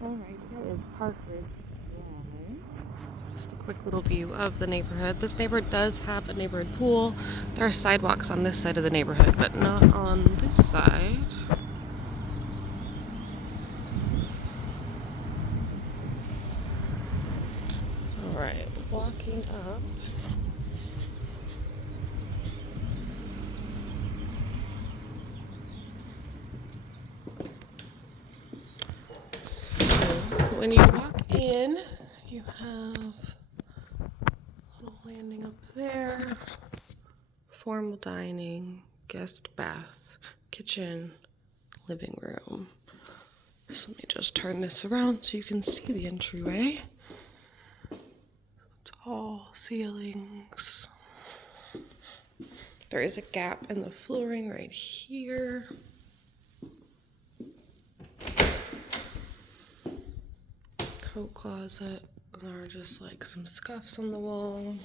Alright, here is Parkridge Drive. Just a quick little view of the neighborhood. This neighborhood does have a neighborhood pool. There are sidewalks on this side of the neighborhood, but not on this side. Alright, walking up. So, when you walk in, you have a little landing up there. Formal dining, guest bath, kitchen, living room. So let me just turn this around so you can see the entryway. Tall ceilings. There is a gap in the flooring right here. Coat closet. There are just like some scuffs on the wall.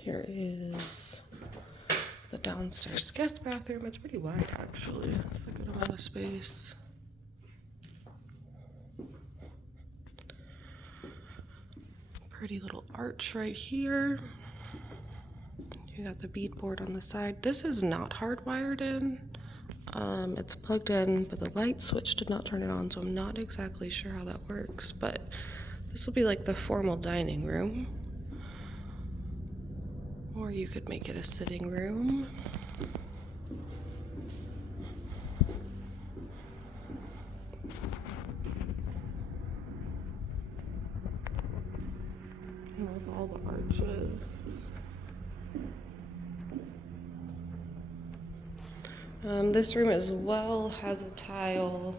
Here is the downstairs guest bathroom. It's pretty wide actually. It's a good amount of space. Pretty little arch right here. You got the beadboard on the side. This is not hardwired in. It's plugged in, but the light switch did not turn it on, so I'm not exactly sure how that works. But this will be like the formal dining room. Or you could make it a sitting room. I love all the arches. This room as well has a tile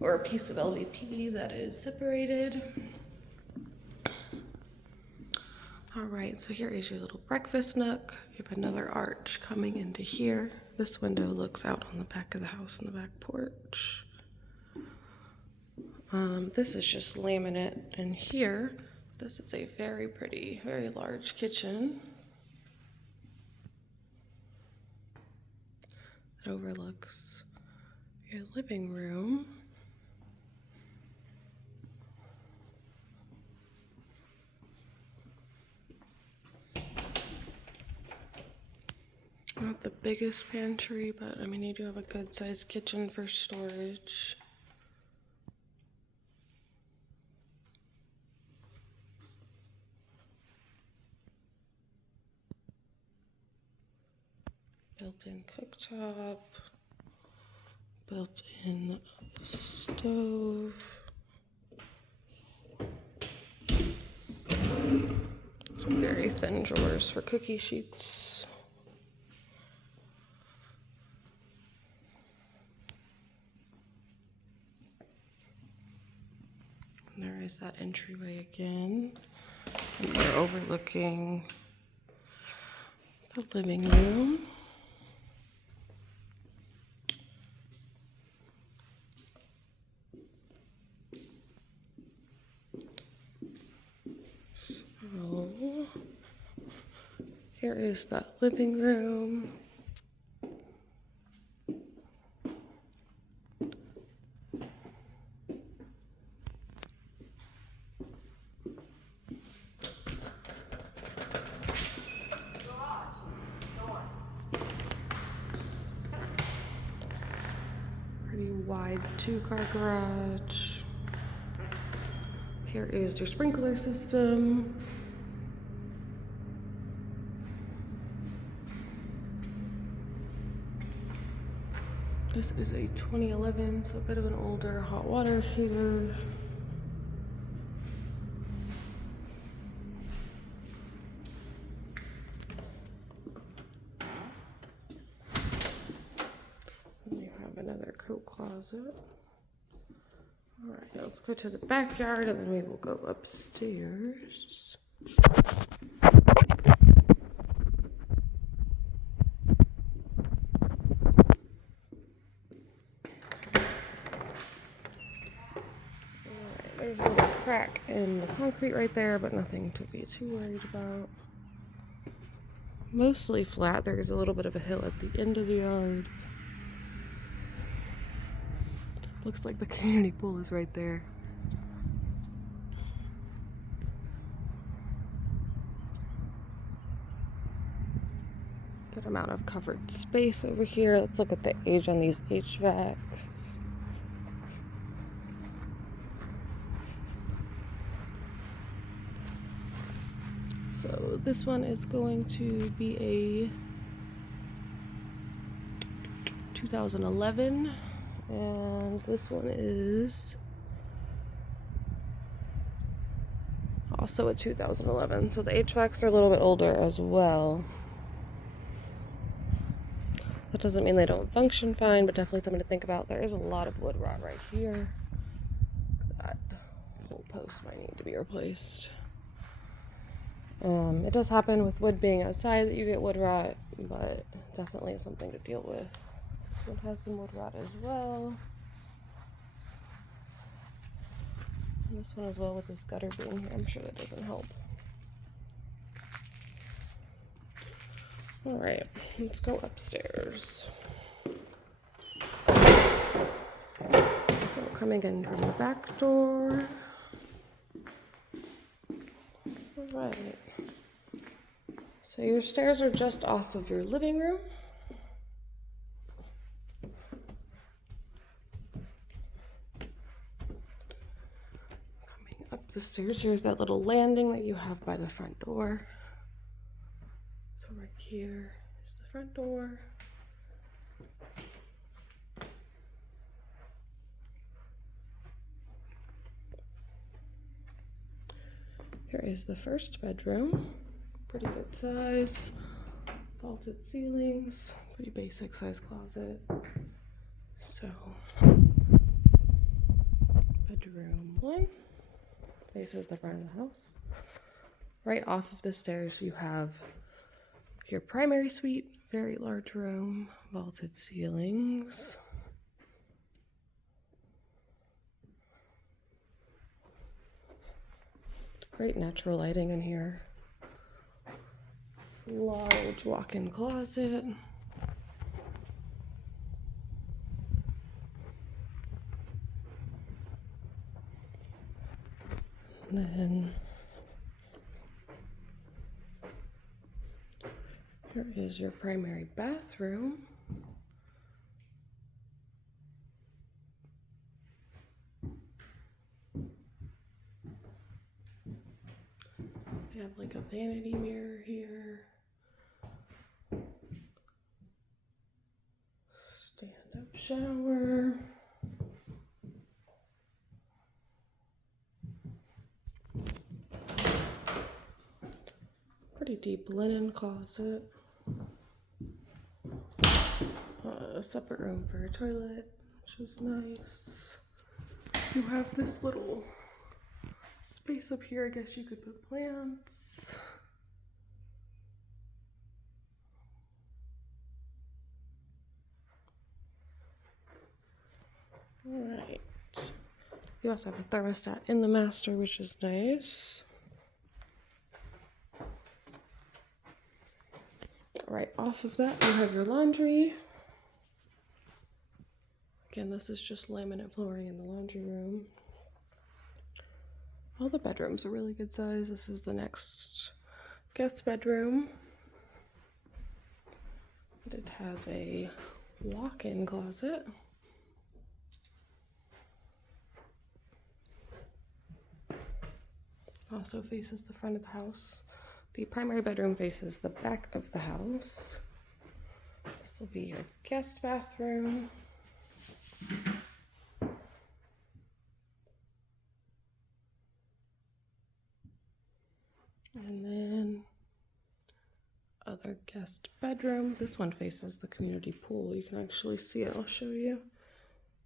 or a piece of LVP that is separated. All right, so here is your little breakfast nook. You have another arch coming into here. This window looks out on the back of the house and the back porch. This is just laminate, and here, this is a very pretty, very large kitchen. It overlooks your living room. Not the biggest pantry, but I mean, you do have a good sized kitchen for storage. Built-in cooktop, built-in stove. Some very thin drawers for cookie sheets. And there is that entryway again. And we're overlooking the living room. So here is that living room. Pretty wide 2-car garage. Here is your sprinkler system. This is a 2011, so a bit of an older hot water heater. And you have another coat closet. All right, now let's go to the backyard and then we will go upstairs. There's a little crack in the concrete right there, but nothing to be too worried about. mostly flat. There's a little bit of a hill at the end of the yard. Looks like the community pool is right there. Good amount of covered space over here. Let's look at the age on these HVACs. So this one is going to be a 2011, and this one is also a 2011. So the HVACs are a little bit older as well. That doesn't mean they don't function fine, but definitely something to think about. There is a lot of wood rot right here. That whole post might need to be replaced. It does happen with wood being outside that you get wood rot, but definitely is something to deal with. This one has some wood rot as well. And this one as well with this gutter being here. I'm sure that doesn't help. All right, let's go upstairs. So we're coming in from the back door. All right. So your stairs are just off of your living room. Coming up the stairs, here's that little landing that you have by the front door. So right here is the front door. Here is the first bedroom. Pretty good size. Vaulted ceilings. Pretty basic size closet. So, bedroom 1 faces the front of the house. Right off of the stairs you have your primary suite. Very large room. Vaulted ceilings. Great natural lighting in here. Large walk-in closet. And then here is your primary bathroom. You have like a vanity mirror here. Stand-up shower. Pretty deep linen closet. A separate room for your toilet, which is nice. You have this little space up here. I guess you could put plants. All right. You also have a thermostat in the master, which is nice. Right off of that, you have your laundry. Again, this is just laminate flooring in the laundry room. All the bedrooms are really good size. This is the next guest bedroom. It has a walk-in closet. Also faces the front of the house. The primary bedroom faces the back of the house. This will be your guest bathroom. And then other guest bedroom. This one faces the community pool. You can actually see it. I'll show you.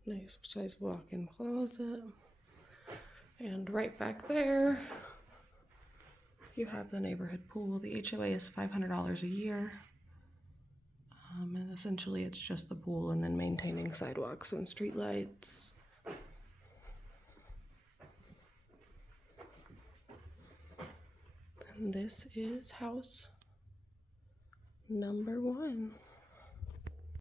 Nice size walk-in closet. And right back there, you have the neighborhood pool. The HOA is $500 a year. And essentially it's just the pool and then maintaining sidewalks and street lights. And this is house Number 1.